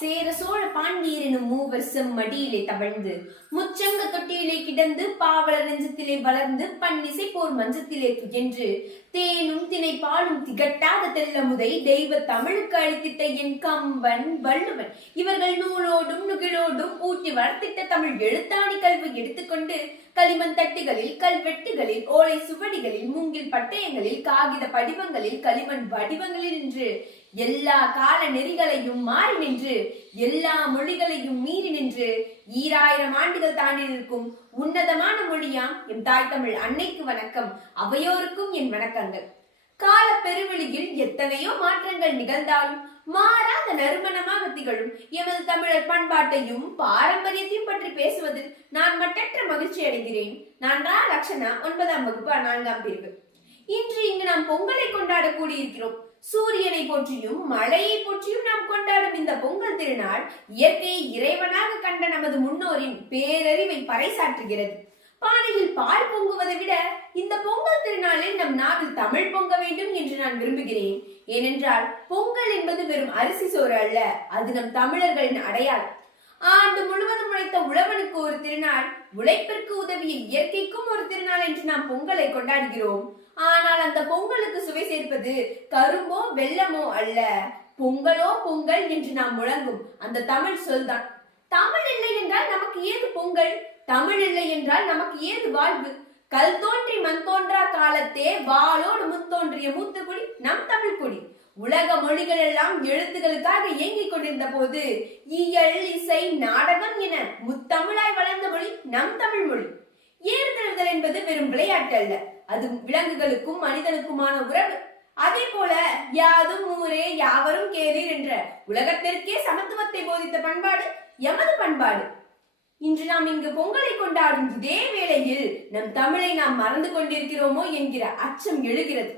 சேர சோழ பாண்டியர் எனும் மூவர் செம்மடியிலே தவழ்ந்து முச்சங்க தொட்டியிலே கிடந்து பாவலர் நெஞ்சத்திலே வளர்ந்து பன்னிசை போர் மஞ்சத்திலே துயன்று தேனும் திணை பாலும் திகட்டாத தெல்லமுதை தெய்வ தமிழுக்கு அளித்திட்ட என் கம்பன் வள்ளுவன் இவர்கள் நூலோடும் நுகிலோடும் ஊட்டி வளர்த்திட்ட தமிழ் எழுத்தாணி கல்வி எடுத்துக்கொண்டு களிமண் தட்டுகளில் கல்வெட்டுகளில் ஓலை சுவடிகளில் மூங்கில் பட்டயங்களில் காகித படிவங்களில் களிமண் வடிவங்களில் நின்று எல்லா கால நெறிகளையும் மாறி நின்று எல்லா மொழிகளையும் மீறி நின்று 2000 ஆண்டுகள் தாண்டி நிற்கும் உன்னதமான மொழியாம் என் தாய் தமிழ் அன்னைக்கு வணக்கம். அவையோருக்கும் என் வணக்கங்கள். கால பெருவெளியில் எத்தனையோ மாற்றங்கள் நிகழ்ந்தாலும் மாறாத நறுமணமாக திகழும் எமது தமிழர் பண்பாட்டையும் பாரம்பரியத்தையும் பற்றி பேசுவதில் நான் மட்டற்ற மகிழ்ச்சி அடைகிறேன். நான் லக்ஷனா, 9ஆம் வகுப்பு 4ஆம் பிரிவு. இன்று இங்கு நாம் பொங்கலை கொண்டாட கூடியிருக்கிறோம். சூரியனை போற்றியும் மழையை போற்றியும் நாம் கொண்டாடும் இந்த பொங்கல் திருநாள் இயற்கையை இறைவனாக கண்ட நமது முன்னோரின் பேரறிவை பறைசாற்றுகிறது. பானையில் பால் பொங்குவதை விட இந்த பொங்கல் திருநாளில் நம் நாவில் தமிழ் பொங்க வேண்டும் என்று நான் விரும்புகிறேன். ஏனென்றால் பொங்கல் என்பது வெறும் அரிசி சோறு அல்ல, அது நம் தமிழர்களின் அடையாளம். ஆண்டு முழுவதும் உழைத்த உழவனுக்கு ஒரு திருநாள், உழைப்பிற்கு உதவிய இயற்கைக்கும் ஒரு திருநாள் என்று நாம் பொங்கலை கொண்டாடுகிறோம். ஆனால் அந்த பொங்கலுக்கு சுவை சேர்ப்பது கரும்போ வெல்லமோ அல்ல, பொங்கலோ பொங்கல் என்று நாம் முழங்கும் அந்த தமிழ் சொல்தான். தமிழ் இல்லை என்றால் நமக்கு ஏது பொங்கல்? தமிழ் இல்லை என்றால் நமக்கு ஏது வாழ்வு? கல் தோன்றி மண் தோன்றா காலத்தே வாளோடு முத்தோன்றிய மூத்த குடி நம் தமிழ் குடி. உலக மொழிகள் எல்லாம் எழுத்துகளுக்காக இயங்கிக் கொண்டிருந்த போது இயல் இசை நாடகம் என முத்தமிழாய் வளர்ந்த மொழி நம் தமிழ் மொழி. ஏறுதழுதல் என்பது வெறும் விளையாட்டு அல்ல, அது விலங்குகளுக்கும் மனிதனுக்குமான உறவு. அதே போல யாதும் ஊரே யாவரும் கேளீர் என்ற உலகத்திற்கே சமத்துவத்தை போதித்த பண்பாடு எமது பண்பாடு. இன்று நாம் இங்கு பொங்கலை கொண்டாடும் இதே வேளையில் நம் தமிழை நாம் மறந்து கொண்டிருக்கிறோமோ என்கிற அச்சம் எழுகிறது.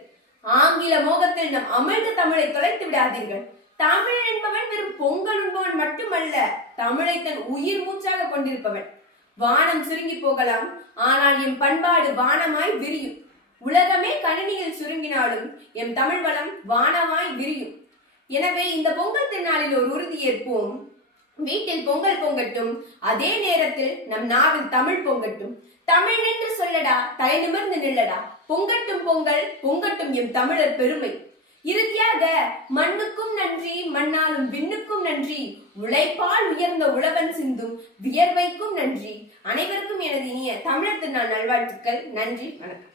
ஆங்கில மோகத்தில் நம் அமிழ்த தமிழை தொலைத்து விடாதீர்கள். தமிழ் என்பவன் வெறும் பொங்கல் உண்பவன் மட்டுமல்ல, தமிழை தன் உயிர் மூச்சாக கொண்டிருப்பவன். வானம் சுருங்கி போகலாம், ஆனால் எம் பண்பாடு வானமாய் விரியும். உலகமே கணினியில் சுருங்கினாலும் எம் தமிழ் வளம் வானமாய் விரியும். எனவே இந்த பொங்கல் திருநாளில் ஒரு உறுதி ஏற்போம். வீட்டில் பொங்கல் பொங்கட்டும், அதே நேரத்தில் நம் நாவில் தமிழ் பொங்கட்டும். தமிழ் என்று சொல்லடா, தலை நிமிர்ந்து நில்லடா, பொங்கட்டும் பொங்கல் பொங்கட்டும் எம் தமிழர் பெருமை. இறுதியாக மண்ணுக்கும் நன்றி, மண்ணாலும் விண்ணுக்கும் நன்றி, உழைப்பால் உயர்ந்த உழவன் சிந்தும் வியர்வைக்கும் நன்றி. அனைவருக்கும் எனது இனிய தமிழர் திருநாள் நல்வாழ்த்துக்கள். நன்றி, வணக்கம்.